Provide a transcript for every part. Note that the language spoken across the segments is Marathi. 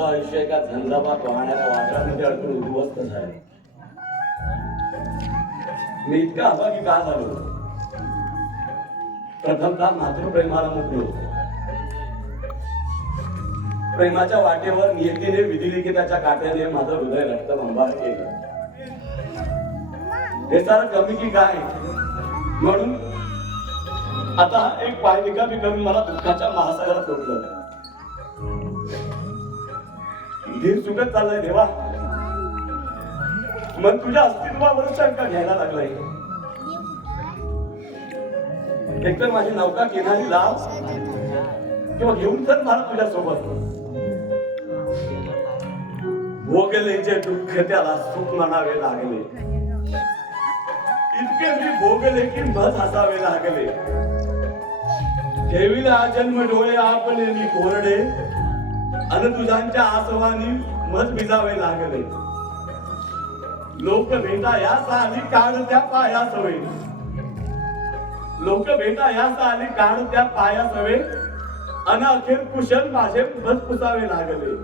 माझं आयुष्य एका झंझावात वाहणाऱ्या वादळामध्ये अडकून उद्ध्वस्त झाले. मी इतका अभागी का झालो? प्रथमतः मातृप्रेमाला मुकलो. प्रेमाच्या वाटेवर नियतीने विधिलिखिताच्या काट्याने माझं हृदय रक्तबंबाळ केलं. हे सारं कमी की काय? म्हणून आता एक पाय निकामी करून मला दुःखाच्या महासागरात सोडलं. धीर सुटत चाललाय देवा. मन तुझ्या अस्तित्वावर शंका घ्यायला लागलाय. एकतर माझी नौका किनारी लाव किंवा घेऊन चल मला तुझ्या सोबत. भोगले जे दुःख त्याला सुख म्हणावे लागले. इतके मी भोगले की मज हसावे लागले. ठेविला जन्म डोळे आपले मी कोरडे अन तुझ्यांच्या आसवानी मज भिजावे लागले. लोक भेटा या साली काढ त्या पाया सवे. लोक भेटा या साली काढ त्या पाया सवे अन अखेर कुशल माझे मज पुसावे लागले.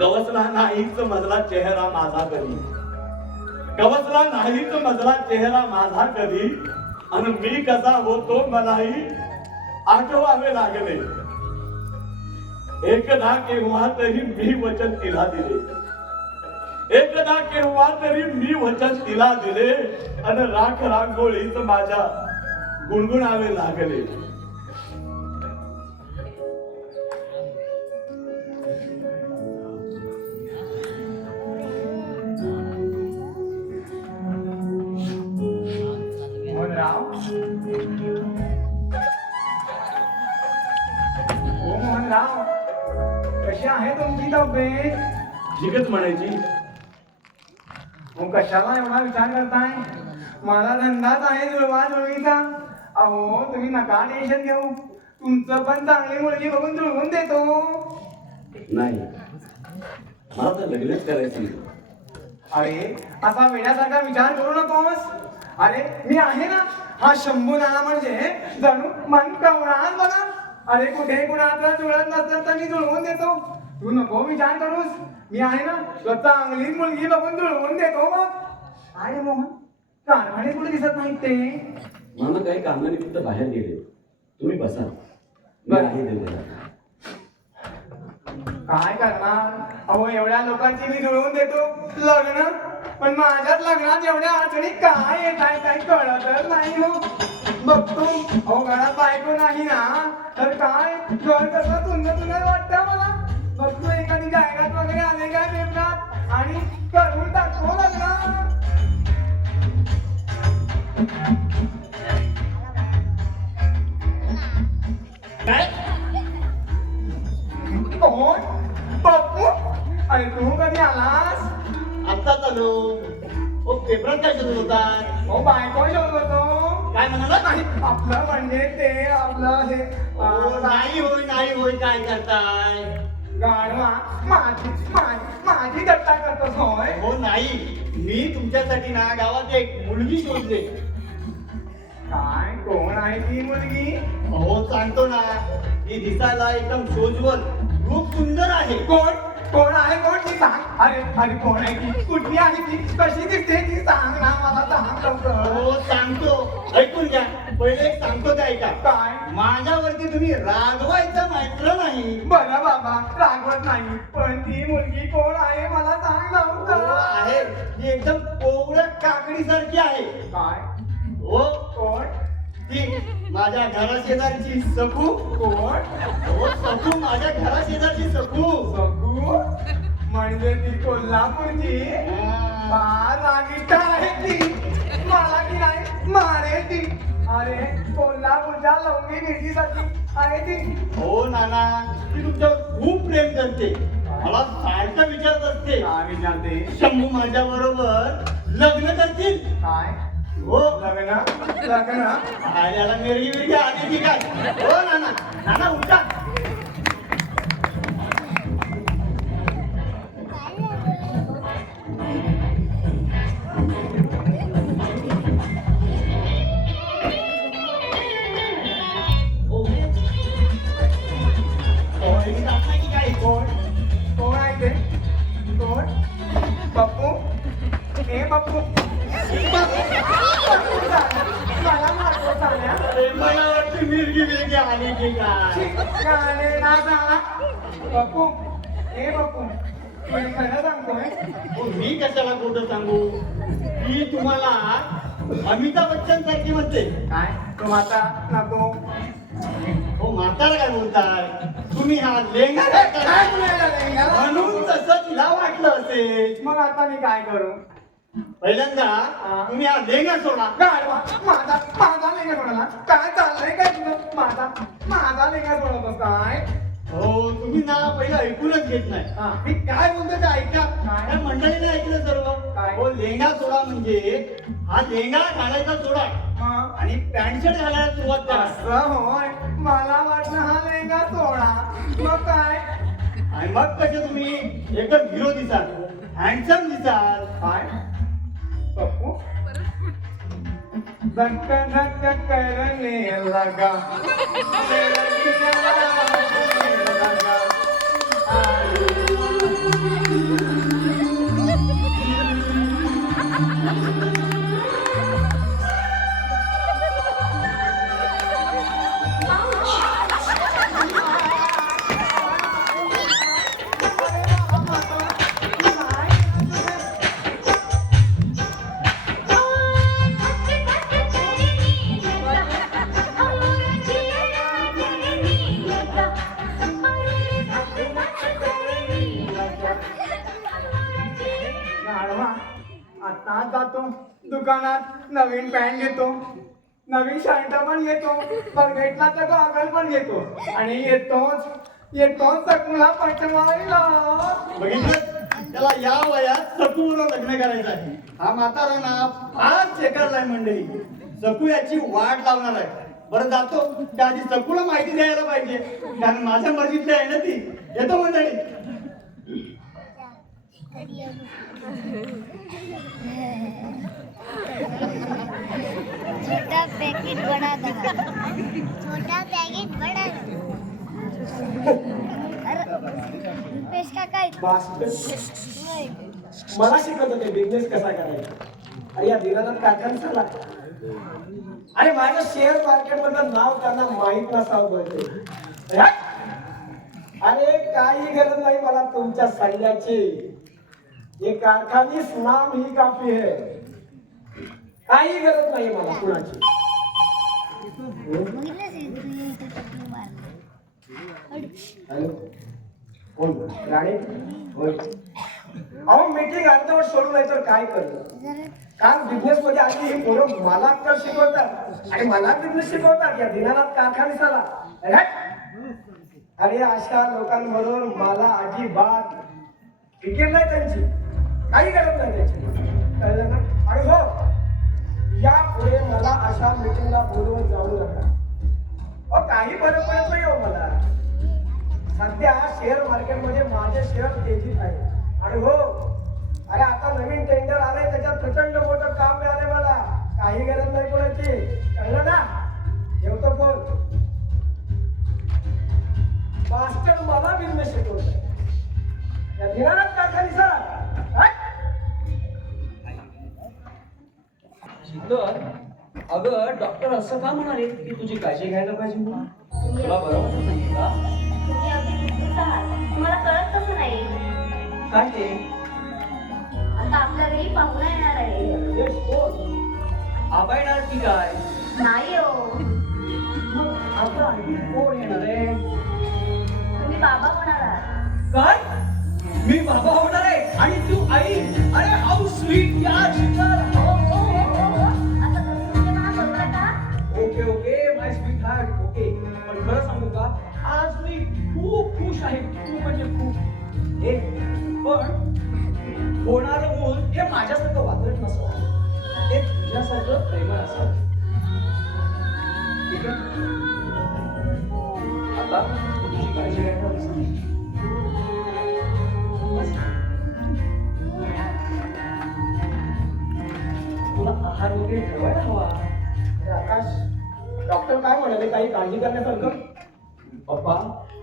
गवसला नाहीच मजला चेहरा माझा कधी. गवसला नाहीच मजला चेहरा माझा कधी आणि मी कसा होतो मलाही आठवावे लागले. एकदा केव्हा तरी मी वचन तिला दिले. एकदा केव्हा तरी मी वचन तिला दिले आणि राख रांगोळीच माझ्या गुणगुणावे लागले. मोहनराव, कशी आहे तुमची तब्येत? जिगत म्हणायची. मग कशाला एवढा विचार करताय? माझा धंदाच आहे जुळवा जुळवीचा. अहो तुम्ही नका टेन्शन घेऊ. तुमचं पण चांगली मुलगी बघून जुळवून देतो. नाही, मला तर लग्नच करायचं. अरे असा वेड्यासारखा विचार करू नकोस. अरे मी आहे ना. हा शंभू नाना म्हणजे जणू मन कवळाच बघा. अरे कुठे कुणाचं जुळत नसतं तर मी जुळवून देतो. तू नको विचार करूस. मी आहे ना. तुला चांगलीच मुलगी बघून जुळवून देतो. मग अरे मोहन, कारखाने कुठे दिसत नाहीत ते? मला काही कामानिमित्त बाहेर गेले. तुम्ही बसा. नाही दिलेला. काय करणार? अहो एवढ्या लोकांची मी जुळवून देतो लग्न. पण माझ्याच लग्नात एवढ्या अडचणी काय येत आहे काही कळतच नाही हो. बघतो अहो घरात बायको नाही ना तर काय घर कसं सुंदर सुंदर वाटतं मला. बघतो एखादी जाहिरात वगैरे आले काय पेपरात आणि करून टाकतो लग्न. कोण? पप्पू? अरे तू कधी आलास? आता चालू. ओ पेपरात काय शोधत होता? हो बायको शोधत होतो. काय म्हणाला? नाही आपलं म्हणजे ते आपलं हे नाही होय नाही होय काय करताय? गाढवा माझी दत्ता करतोस होय? हो नाही, मी तुमच्यासाठी ना गावात एक मुलगी शोधले. काय कोण आहे ती मुलगी? हो सांगतो ना. ती दिसायला एकदम सोज्वल, खूप सुंदर आहे. कोण कोण आहे? कोण ती सांग. अरे अरे कोण आहे ती? कुठली आहे ती? कशी दिसते ती? सांग ना मला. सांग लवकर. हो सांगतो, ऐकून घ्या. पहिले एक सांगतो ते ऐका. काय? माझ्यावरती तुम्ही रागवायचं मात्र नाही. बरं बाबा रागवत नाही. पण ती मुलगी कोण आहे मला सांग हो लवकर. आहे, ती एकदम कोवळ्या काकडीसारखी आहे. काय? हो कोण? ती माझ्या घराशेजारची सखू. कोण? हो सखू, माझ्या घराशेजारची सखू. सगू म्हणजे ती कोल्हापूरची. रागिष्ट आहे ती. मला की नाही मारे ती. अरे कोल्हापूरच्या लवंगी मिरचीसाठी आहे ती. हो नाना, ती तुमच्यावर खूप प्रेम करते. मला सारखं विचारत असते, काय विचारते? शंभू माझ्या बरोबर लग्न करतील? काय? हो. लग्न? लग्न? अरे याला मिरगी मिरगी आली की काय? हो नाना, नाना उठा. पप्पू मला मारतो चालण्या अरे मला वाटतं मिरगी आली की काय गाणे ना झाला पप्पू ए पप्पू मी खरं सांगतोय हो, मी कशाला खोटं सांगू मी तुम्हाला अमिताभ बच्चन सारखी म्हणते काय तू आता नको हो म्हातारा काय बोलताय तुम्ही हा लेंगा काय घातला. बोलायला लेंगा? म्हणून तसं तिला वाटलं असेल मग आता मी काय करू पहिल्यांदा तुम्ही हा लेंगा सोडा गाढवा माझा लेंगा सोडला काय चाललंय काय तुझं माझा लेंगा सोडतोस काय हो तुम्ही ना पहिलं ऐकूनच घेत नाही हा. मी काय बोलतो ते ऐका काय? काय मंडळीने ऐकलं सर्व काय? हो लेंगा सोडा म्हणजे हा लेंगा घालायचा सोडा मग आणि पॅन्ट शर्ट घालायला सुरुवात करा असं होय मला वाटलं हा लेंगा सोडा मग काय आणि मग कसे तुम्ही एकदम हिरो दिसाल हँडसम दिसाल काय पप्पू धक्का धक्का करने लगा मेरा दिल करने लगा गाढवा आता जातो दुकानात नवीन पॅन्ट घेतो नवीन शर्ट पण घेतो पण भेटला तर गॉगल पण घेतो आणि येतोच सकूला पटवायला बघितलं त्याला या वयात सकूला लग्न करायचं आहे हा म्हातारा ना फार चेकारलाय मंडळी सकू याची वाट लावणार आहे बरं जातो त्या आधी सकूला माहिती द्यायला पाहिजे कारण माझ्या मर्जीतली आहे ना ती येतो मंडळी छोटा पैकेट बड़ा दवा छोटा पैकेट बड़ा रुपेश काका मला शिकवत होते बिझनेस कसा करायचा अरे या दिनानाथ कारखान्याला अरे माझ्या शेअर मार्केट मधलं नाव त्यांना माहित नसावं बोलते अरे काही गरज नाही मला तुमच्या सल्ल्याची ये कारखानीस नाम ही काफी है काही गरज नाही मला कुणाची हॅलो कोण राणे होय अहो मीटिंग अर्धवट सोडून नाही तर काय करणार कारण बिझनेस मध्ये आधी ही पोरं मला अक्कल शिकवतात आणि मला बिझनेस शिकवतात या दिनानाथ कारखान्याला अरे अशा लोकांबरोबर मला अजिबात फिकीर नाही त्यांची काही गरज नाही त्याची कळलं ना आणि हो यापुढे मला अशा मीटिंगला बोलवत जाऊ नका काही फरक पडत नाही हो मला सध्या शेअर मार्केटमध्ये माझे शेअर तेजीत आहे आणि हो अरे आता नवीन टेंडर आलंय त्याच्यात प्रचंड मोठं काम मिळालंय मला काही गरज नाही कोणाची कळलं ना ठेवतो फोन मास्टर मला बिझनेस शिकवतोय या दिनानाथ कारखानीचा शीतल, अगं डॉक्टर असं का म्हणाले की तुझी काळजी घ्यायला पाहिजे म्हणून तुला बरं वाटत नाहीये का? तुम्ही अगदी विचित्र आहात तुम्हाला कळत कसं नाही काय ते आता आपल्या घरी पाहुणा येणार आहे आबा येणार की काय? नाही हो मग आता आणखी कोण येणार आहे? तुम्ही बाबा होणार आहात काय मी बाबा होणार आहे आणि तू आई? अरे हाऊ स्वीट यार शीतल. हो हो हो हो हो आता तुम्ही मला बोलता का ओके ओके माय स्वीट हार्ट ओके पण खरं सांगू का आज मी खूप खुश आहे खूप म्हणजे खूप हे पण होणारं मूल हे माझ्यासारखं वात्रट नसावं ते तुझ्यासारखं प्रेमळ असावं ठीक आहे आता तुझी काळजी घ्यायला हवी सांग. बस. तुला आहार वगैरे ठरवायला हवा. अरे आकाश डॉक्टर काय म्हणाले काही काळजी करण्यासारखं पप्पा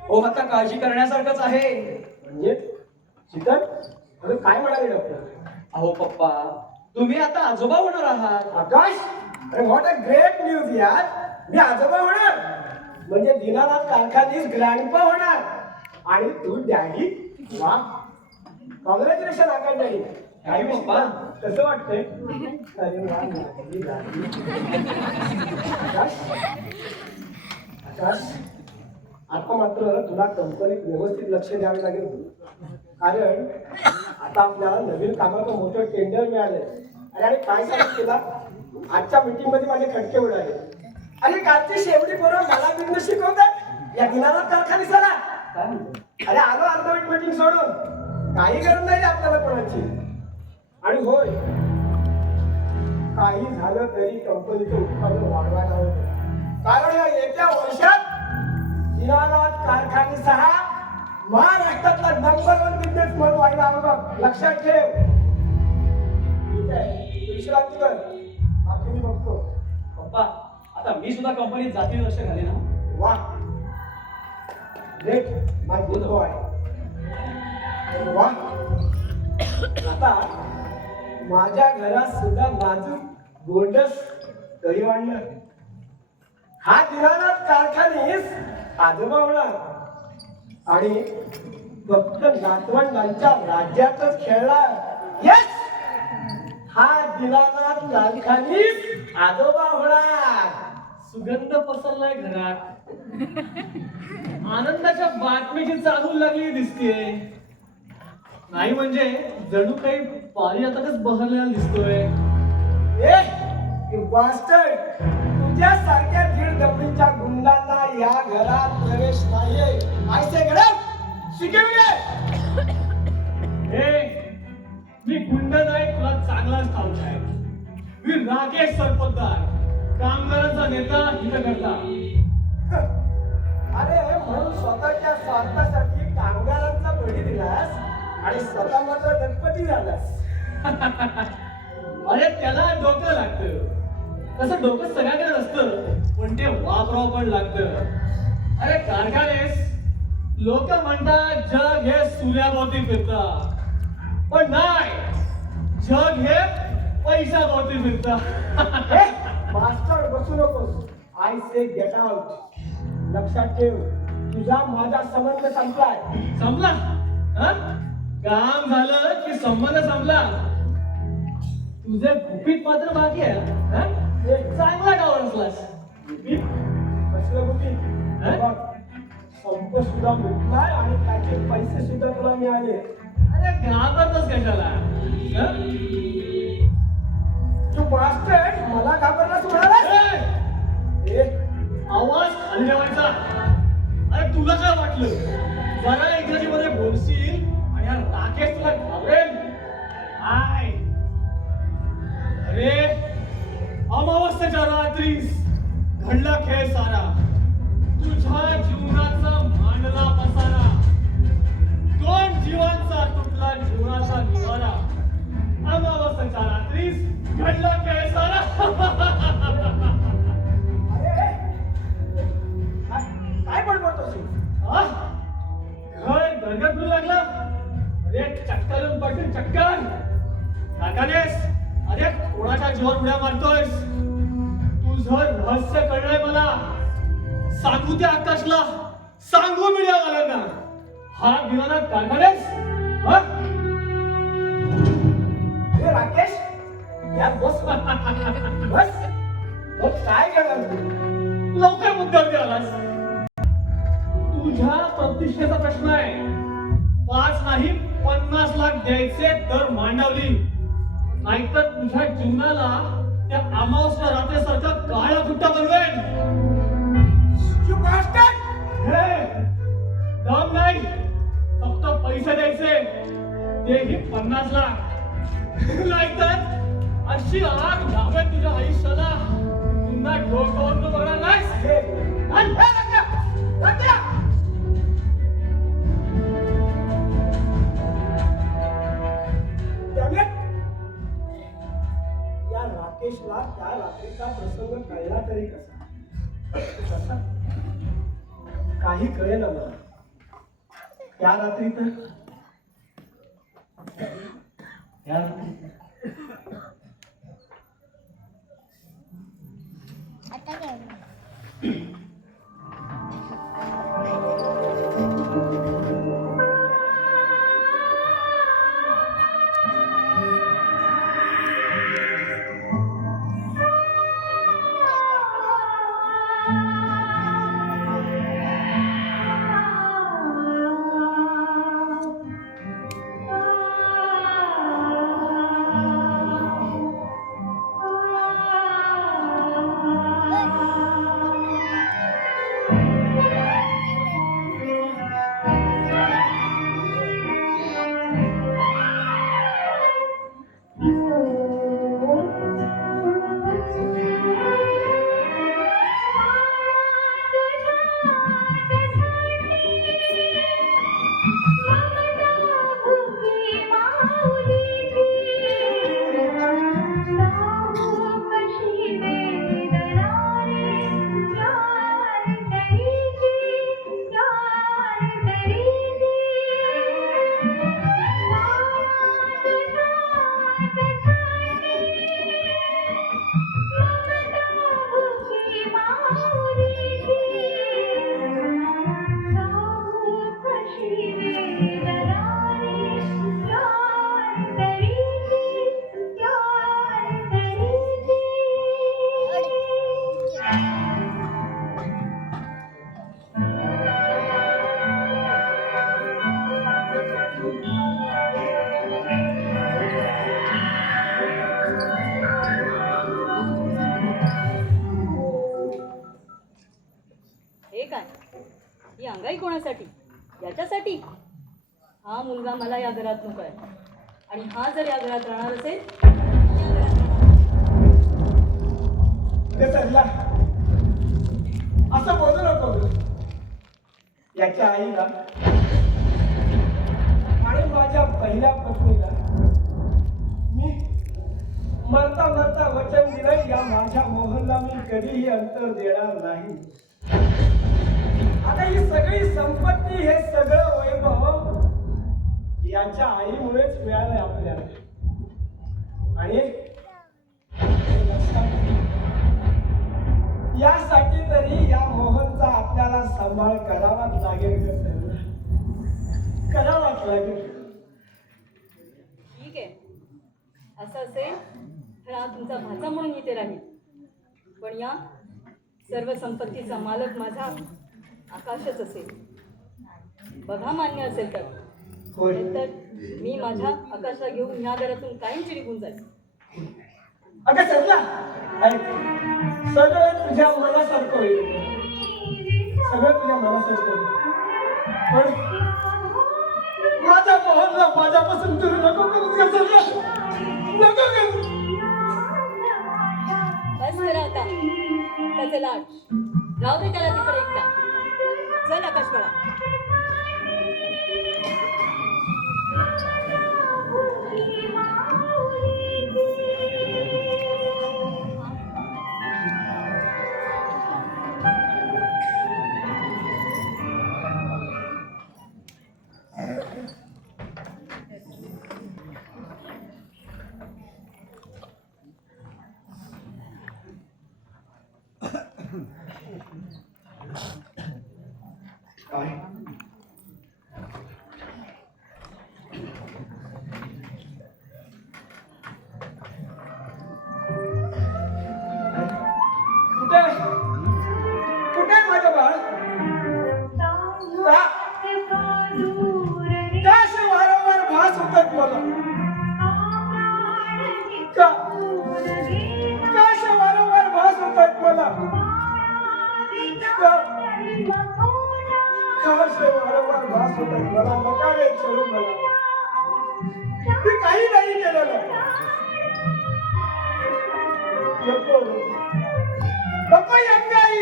हो आता काळजी करण्यासारखंच आहे म्हणजे शीतल अरे काय म्हणाले डॉक्टर अहो पप्पा तुम्ही आता आजोबा होणार आहात. आकाश, अरे व्हॉट अ ग्रेट न्यूज यार. मी आजोबा होणार म्हणजे दीनानाथ कारखानीस ग्रँडपा होणार आणि तू डॅडी. वा, कॉंग्रॅच्युलेशन आकाश डॅडी. काय पप्पा? कसं वाटतंय? अरे वा, लागली, लागली. आकाश, आकाश, आता मात्र तुला कंपनीत व्यवस्थित लक्ष द्यावे लागेल, कारण आता आपल्याला नवीन कामाचं मोठं टेंडर मिळालंय. अरे काय सांगू तुला, आजच्या मीटिंग मध्ये माझे खटके उडाले. अरे कालची शेवटी बरोबर मला बिंदू शिकवतात या दीनानाथ कारखान्याला. अरे आलो अर्धवट मीटिंग सोडून, काही गरज नाही आपल्याला कोणाची. आणि होय, काही झालं तरी कंपनीचं उत्पादन वाढवायला हवं, कारण या येत्या वर्षात दीनानाथ कारखान्याचा महाराष्ट्रातला नंबर 1 बिझनेस म्हणून व्हायला हवं बघ. लक्षात ठेव. ठीक आहे, विश्रांती कर, बाकी मी बघतो. पप्पा, आता मी सुद्धा कंपनीत जातीने लक्ष घाले ना. वा, ग्रेट माय गुड बॉय. वा, आता माझ्या घरात सुद्धा नाजूक गोंडस तरी वाढलं. हा दीनानाथ कारखानीस आजोबा होणार आणि फक्त नातवंडांच्या राज्यातच खेळणार. येस, हा दीनानाथ कारखानीस आजोबा होणार. सुगंध पसरलाय घरात. आनंदाच्या बातमीची चालू लागली दिसतेय. नाही म्हणजे जणू काही पारिजातकच बहरलेला दिसतोय. ए, you bastard! तुझ्यासारख्या दीड डबलीच्या गुंडांना या घरात प्रवेश नाहीये. आयसे गडप शिकवले. हे मी गुंड नाही, तुला चांगलाच ठाऊक आहे. मी राकेश सरपोतदार, कामगारांचा नेता इथं करता. अरे म्हणून स्वतःच्या स्वार्थासाठी कामगारांचा बळी दिलास आणि स्वतः मात्र गणपती झालास. अरे त्याला डोकं लागतं. तसं डोकं सगळ्याकडे नसतं, पण ते वापरावं पण लागतं. अरे कारखानेस लोक म्हणतात जग हे सूर्याभोवती फिरतं, पण नाही, जग हे पैशाभोवती फिरतं. मास्टर बसू नकोस. I say get out. लक्षात ठेव, तुझा माझा संबंध संपलाय. संपला? हं? काम झालं की संबंध संपला. तुझे गुपित मात्र बाकी आहे. हं? एक चांगला डावर असलास. गुपित? कसलं गुपित? हं? बघ, संप सुद्धा मिटलाय आणि त्याचे पैसे सुद्धा तुला मिळाले. अरे घाबरतोस कशाला? हं? तू मास्टर मला घाबरलास म्हणाला. ए! आवाज खाली ठेवायचा. अरे तुला काय वाटलं, जरा इंग्रजीमध्ये बोलशील आणि हा राकेश तुला घाबरेल? हाय, अरे अमावस्येच्या रात्रीस घडला खेळ सारा, तुझ्या जीवनाचा मांडला पसारा, 2 जीवांचा तुटला जीवनाचा निवारा. अमावस्येच्या रात्रीस घडला खेळ सारा. काय बडबडतोस? घर गरगरतू लागला. अरे चक्करून पडतील चक्कर. काकानेस, अरे कोणाच्या जीवावर उड्या मारतोयस? तुझं रहस्य कळलंय मला. सांगू त्या आकाशला, सांगू मीडियावाल्यांना. हा दीनानाथ कारखानेस. अरे राकेश, यात बस. बस. बस काय करणार तू? लवकर मुद्द्यावर आलास. तुझ्या प्रतिष्ठेचा प्रश्न आहे. 5 नाही 50 लाख द्यायचे तर मांडवली, नाहीतर तुझ्या जीवनाला त्या अमावस्या रात्रीसारखं काळा कुट्टा बनवेन. You bastard! हे दम नाही, फक्त पैसे द्यायचे, तेही 50 लाख. नाहीतर अशी आग लावेन तुझ्या आयुष्याला, पुन्हा डोकावरून तू बघणार नाहीस. आणि हे राजा, राजा! त्यामुळे या राकेशला त्या रात्रीचा प्रसंग कळला तरी कसा? काही कळेल मला. त्या रात्री तर आता काय हे काय ही अंगाई कोणासाठी याच्यासाठी हा मुलगा मला या घरात नको आहे आणि हा जर या घरात राहणार असेल या घरात ते सरला असं बोलू नको याच्या आईला आणि माझ्या पहिल्या पत्नीला मी मरता मरता वचन दिलं या माझ्या मोहनला मी कधीही अंतर देणार नाही. आता ही सगळी संपत्ती हे सगळं वैभव याच्या आईमुळेच मिळालंय आपल्याला आणि यासाठी तरी या मोहनचा आपल्याला सांभाळ करावाच लागेल करावाच लागेल. ठीक आहे असं असेल तर हा तुमचा भाचा म्हणून इथे राहील पण या सर्व संपत्तीचा मालक माझा आकाशच असेल. बघा मान्य असेल तर होय. तर मी माझ्या आकाशला घेऊन ह्या घरातून कायमची निघून जाईल. अगं सरला ऐक सगळं तुझ्या मनासारखं होईल सगळं तुझ्या मनासारखं होईल पण माझ्या मोहनला माझ्यापासून दूर नको करूच का सरला नको करू. बस करा आता त्याचे लाट राहू दे त्याला तिकडे एकटा. चल आकाशवाळा. काय कुठे कुठे माझं बाळ का असे वारंवार भास होतात मला का असे वारंवार भास होतात मला असे वारंवार भास होतात मला नका रे चलू मला मी काही नाही केलेलं. नको नको यंगाई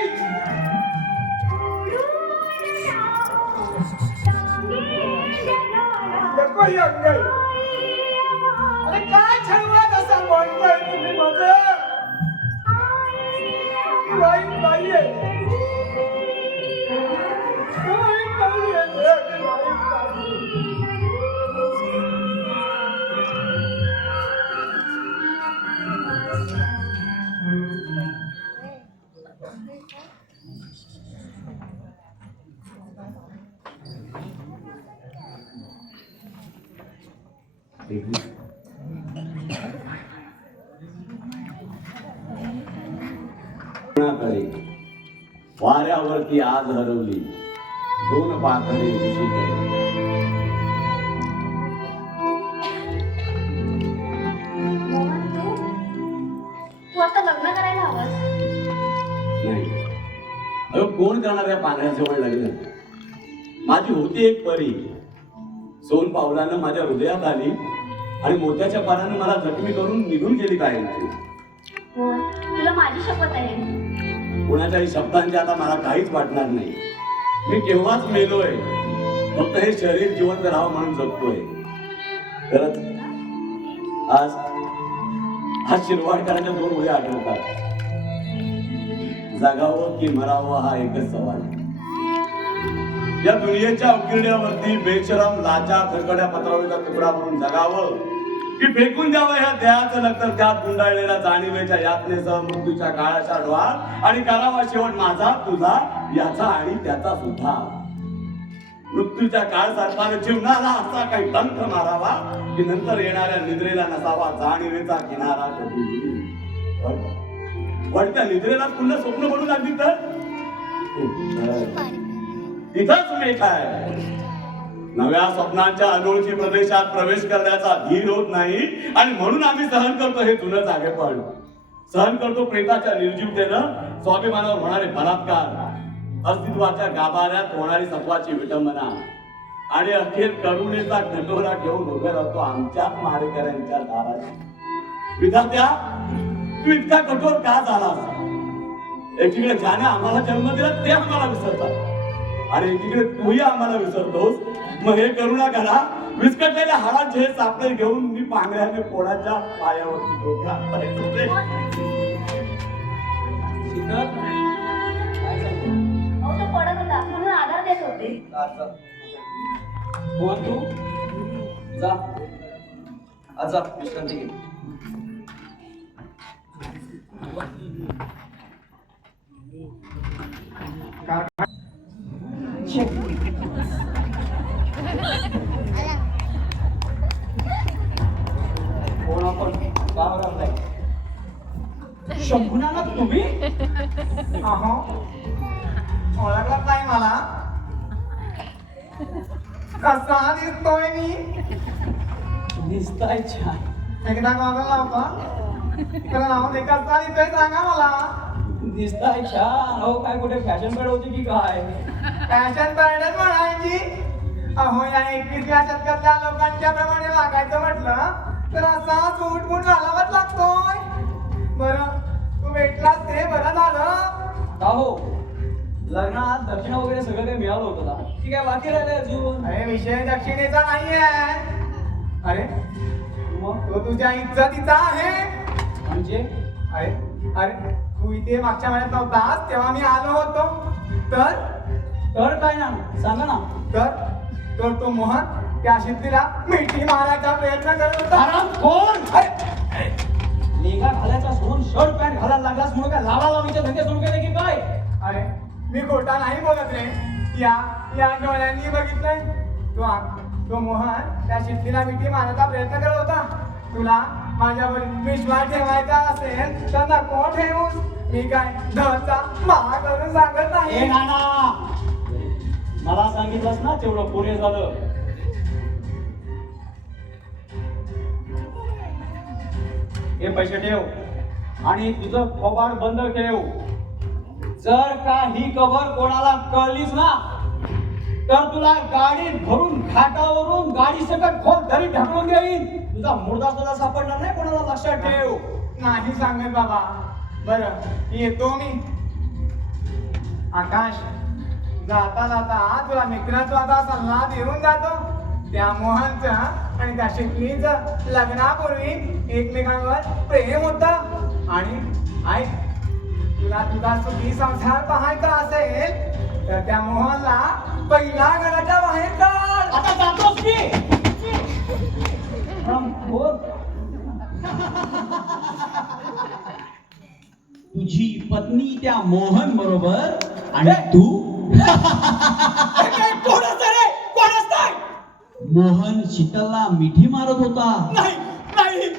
नको यंगाई अरे काय छळवात असा म्हणताय तुम्ही माझं वाईट नाहीये वाईट नाहीये वाईट नाही वाऱ्यावरती आज हरवली 2 पाखरे उशीकडे. तू आता लग्न करायला हवं. नाही अगं कोण करणार या पाण्याजवळ लग्न. माझी होती एक परी, सोन पावलानं माझ्या हृदयात आली आणि मोत्याच्या पानानं मला जखमी करून निघून गेली कायमची. हो, तुला माझी शपथ आहे. कुणाच्याही शब्दांचे आता मला काहीच वाटणार नाही. मी केव्हाच मेलोय, फक्त हे शरीर जिवंत राहावं म्हणून जगतोय. खरंच आज आज शिरवाडकरांच्या 2 ओळी आठवतात. जगावं की मरावं हा एकच सवाल. या दुनियेच्या उकिरड्यावरती बेशरम लाचा खडखड्या पत्रावळीचा तुकडा म्हणून जगावं की फेकून द्यावं ह्या देहाचं लग्न त्यात गुंडाळलेल्या जाणीवेच्या यातनेसह मृत्यूच्या काळाच्या डोळ्यात आणि करावा शेवट माझा तुझा याचा आणि त्याचा सुद्धा. मृत्यूच्या काळ सरपाने जीवनाला असा काही डंख मारावा की नंतर येणाऱ्या निद्रेला नसावा जाणीवेचा किनारा कधी. पण त्या निद्रेला पुन्हा स्वप्न पडू लागली तर तिथंच मेठ आहे. नव्या स्वप्नांच्या अनोळखी प्रदेशात प्रवेश करण्याचा धीर होत नाही आणि म्हणून आम्ही सहन करतो हे जुनं जागेपण. सहन करतो प्रेताच्या निर्जीवतेनं स्वाभिमानावर होणारे बलात्कार, अस्तित्वाच्या गाभाऱ्यात होणारी सत्वाची विटंबना आणि अखेर करुणेचा कटोरा घेऊन उभे राहतो आमच्या मारेकऱ्यांच्या दारात. विधात्या तू इतका कठोर का झालास. एकीकडे ज्याने आम्हाला जन्म दिला ते आम्हाला विसरतात आणि एकीकडे तूही आम्हाला विसरतोस. मग हे करुणा करा. विस्कटलेल्या हाडांचे हे सापळे घेऊन मी पांगऱ्याने पोळाच्या पायावरती डोक्यात पडायचे. शीतल, काय सांगतो? अहो, तो पडत होता म्हणून आधार देत होते. कोण तू? जा आज जा विश्रांती घे. कोण आपण का बरं शंभूनाला तुम्ही अहो ओळखला नाही मला. कसा दिसतोय मी. दिसताय छान. एकदा गॉगल लावता त्याला लावून दे. कसा दिसतोय सांगा मला. दिसताय छान. अहो काय कुठे फॅशन पॅड होती की काय? फॅशन पॅडच म्हणायची. अहो या 21व्या शतकातल्या लोकांच्या प्रमाणे वागायचं म्हटलं तर असा सूटबूट घालावाच लागतोय. बरं तू भेटलास ते बरं झालं. का हो लग्नात दक्षिणा वगैरे सगळं काही मिळालं होतं का की काय बाकी राहिलंय अजून? अरे विषय दक्षिणेचा नाहीये. अरे मग तो तुझ्या इज्जतीचा आहे. म्हणजे अरे अरे तू इथे मागच्या महिन्यात नव्हतास तेव्हा मी आलो होतो. तर तर काय ना सांगा ना. तर तो मोहन त्या शिल्पीला मिठी मारायचा प्रयत्न करत होता. अरे कोण? लेगा घालायचा सोडून शर्ट पॅन्ट घालायला लागलास म्हणून काय लावा लावणीचे धंदे सुरू केले की काय? अरे मी खोटा नाही बोलत रे. या डोळ्यांनी बघितलंय. तो मोहन त्या शिल्पीला मिठी मारायचा प्रयत्न करत होता. तुला माझ्यावर विश्वास ठेवायचा असेल तर नको ठेवून. मी काय धचा मा करून सांगत ए नाही. नाना मला सांगितलंस ना तेवढं पुरे झालं. हे पैसे ठेव आणि तुझं कबाड बंद ठेव. जर का ही कबर कोणाला कळलीस ना तर तुला गाडीत भरून घाटावरून गाडी सकट खोल घरी ढकलून देईन. तुझा मुर्दा सुद्धा सापडणार नाही कोणाला. लक्षात ठेव. नाही सांगत बाबा. बरं येतो मी. आकाश जाता जाता तुला मित्रत्वाचा सल्ला देऊन जातो. त्या मोहनचं आणि त्या शिकलीचं लग्नापूर्वी एकमेकांवर प्रेम होतं. आणि ऐक तुला तुझा सुखी संसार पाहायचा असेल तर त्या मोहनला पहिला घराच्या बाहेर काढ. आता जातोस की तुझी पत्नी त्या मोहन बरोबर आणि तू कोण असतं रे? कोण असतं? मोहन शीतलला मिठी मारत होता. नाही नाही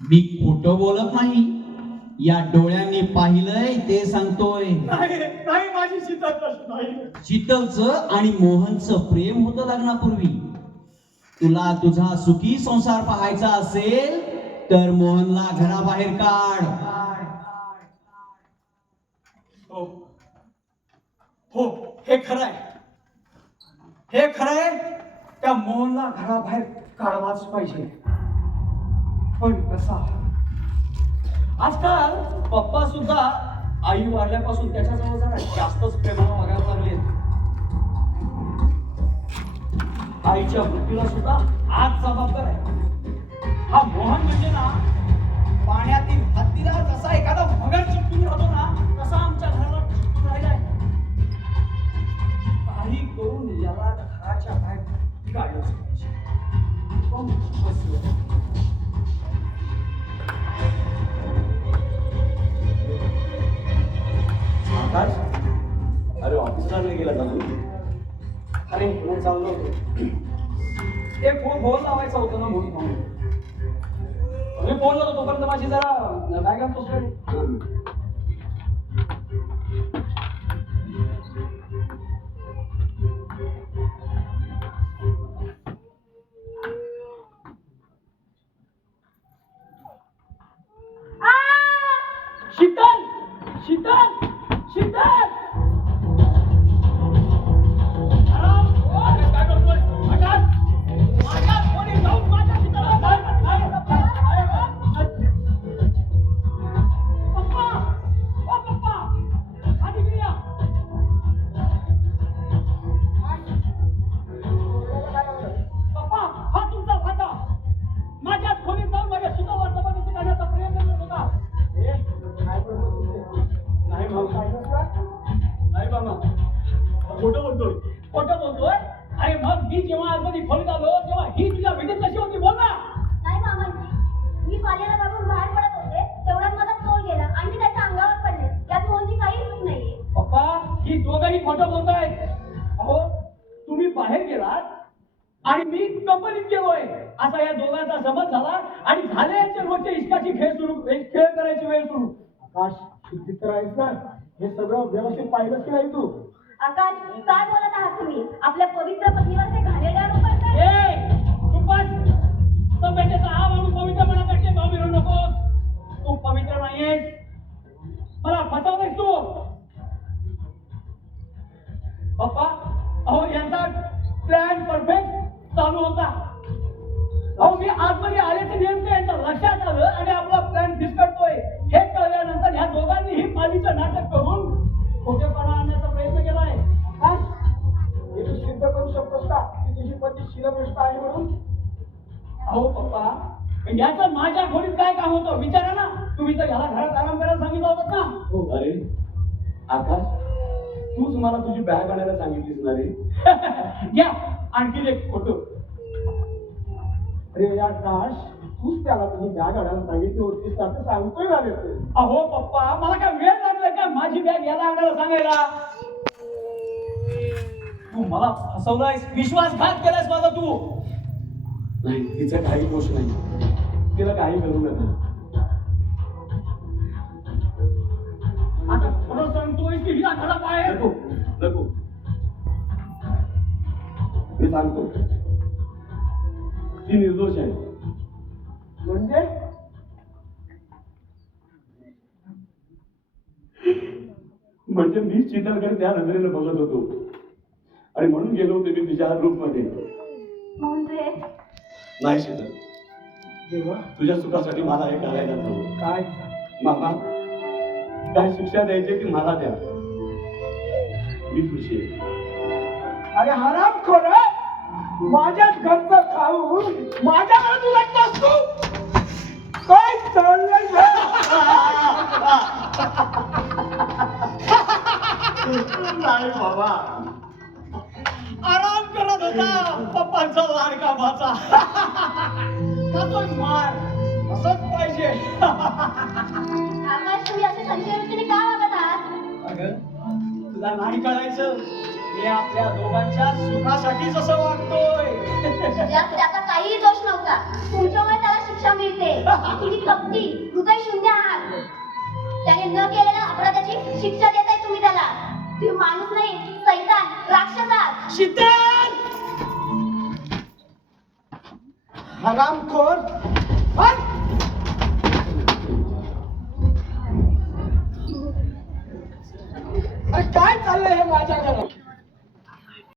मी खोटं बोलत नाही. या डोळ्यांनी पाहिलंय ते सांगतोय. नाही नाही माझी शीतल तशी नाही. शीतलचं आणि मोहनचं प्रेम होतं लग्नापूर्वी. तुला तुझा सुखी संसार पाहायचा असेल तर मोहनला घराबाहेर काढ. हो हो हे खरं आहे. हे खरं आहे. त्या मोहनला घराबाहेर काढवाच पाहिजे. पण कसा? आजकाल पप्पा सुद्धा आई वारल्यापासून त्याच्याजवळ जरा जास्तच प्रेमाला वागायला लागले. आईच्या मृत्यूला सुद्धा आज जबाबदार आहे. हा मोहन म्हणजे ना पाण्यातील हत्तीला जसा एखादा मगर चिपकून राहतो ना तसा आमच्या घराला चिपकून राहिलाय. काही करून याला घराच्या बाहेर काढलंच पाहिजे. पण कसं? आकाश, अरे ऑफिसला नाही गेला का तू? अरे मी चाललो होतो. एक फोन लावायचा होता ना म्हणून मी बोललो होतो तोपर्यंत माझी जरा बॅग पुसली. शीतल शीतल शीतल खोटं बोलतोय. खोटं बोलतोय? अरे मग मी जेव्हा आतमध्ये खोलीत आलो तेव्हा ही तुझ्या भेटीत कशी होती बोल ना. नाही मामांजी, मी पाल्याला बघून बाहेर पडत होते तेवढ्यात माझा तोल गेला आणि मी त्याच्या अंगावर पडले. यात मोहनची काही चूक नाहीये. पप्पा ही दोघंही खोटं बोलतायत. अहो तुम्ही बाहेर गेलात आणि मी कंपनीत गेलोय असा या दोघांचा समज झाला आणि झाले यांचे रोजचे इश्काची खेळ करायची वेळ सुरू. आकाश शुद्धी करायच ना, हे सगळं व्यवस्थित पाहिलं की नाही तू? आकाश, काय बोलत आहात तुम्ही? आपल्या पवित्र पत्नीवर ते घाणेरडे आरोप करताय. ए चुप बस. सभ्यतेचा हा माणूस पवित्रपणासाठी भाव मिळू नकोस. तू पवित्र नाहीयेस. मला फसवतेस तू. पप्पा अहो यांचा प्लॅन परफेक्ट चालू होता. अहो मी आतमध्ये आल्याचे नेमकं यांच्या लक्षात आलं आणि आपला प्लॅन फिसकटतोय हे कळल्यानंतर ह्या दोघांनी ही पालीचं नाटक करून खोटेपणा आणण्याचा प्रयत्न केलाय. हे तू सिद्ध करू शकतोस का की तुझी पत्नी शिलभ्रष्ट आहे म्हणून? अहो पप्पा याचं माझ्या खोलीत काय काम होतं विचारा ना. तुम्ही तर ह्याला घरात आराम करायला सांगितलं होतं ना. अरे आकाश, तूच मला तुझी बॅग आणायला सांगितलीस ना रे. घ्या आणखी एक फोटो. अरे आकाश, तूच त्याला तुझी बॅग आणायला सांगितली होतीस का तर सांगतोय ना रे. अहो पप्पा मला काय वेळ लागलाय का माझी बॅग याला आणायला सांगायला? तू मला फसवलायस, विश्वासघात केलायस माझा तू. नाही, तिचा काही दोष नाही. तिला काही करू नका. आता खरं सांगतोय की हिला घरात आहे. नको नको, मी सांगतो ती निर्दोष आहे. म्हणजे म्हणजे मी शीतलकडे त्या नजरेने बघत होतो आणि म्हणून गेलो होतो मी तिच्या रूम मध्ये. म्हणजे नाही शीतल, देवा तुझ्या सुखासाठी मला हे करायला हवं. काय मामा, काय शिक्षा द्यायची ती मला द्या. मी खुशी आहे. अरे हराम खोर, माझ्याच घरचं खाऊन माझ्याकडे तू लागतोस तू. काय चाललंय? नाही बाबा, आराम करत होता पप्पांचा लाडका भाचा. खातोय मार, असंच पाहिजे. आकाश, तुम्ही असे संशयवृत्तीने का वागत आहात? अगं तुला नाही कळायचं, मी आपल्या दोघांच्या सुखासाठी जसं वागतोय. मिळते तुम्ही कपटी हृदय शून्य आहात त्याने न केलेल्या अपराधाची शिक्षा देताय तुम्ही त्याला तुम्ही माणूस नाही सैतान राक्षस आहात शीतल हरामखोर हट! अरे काय चाललंय हे माझ्या घरात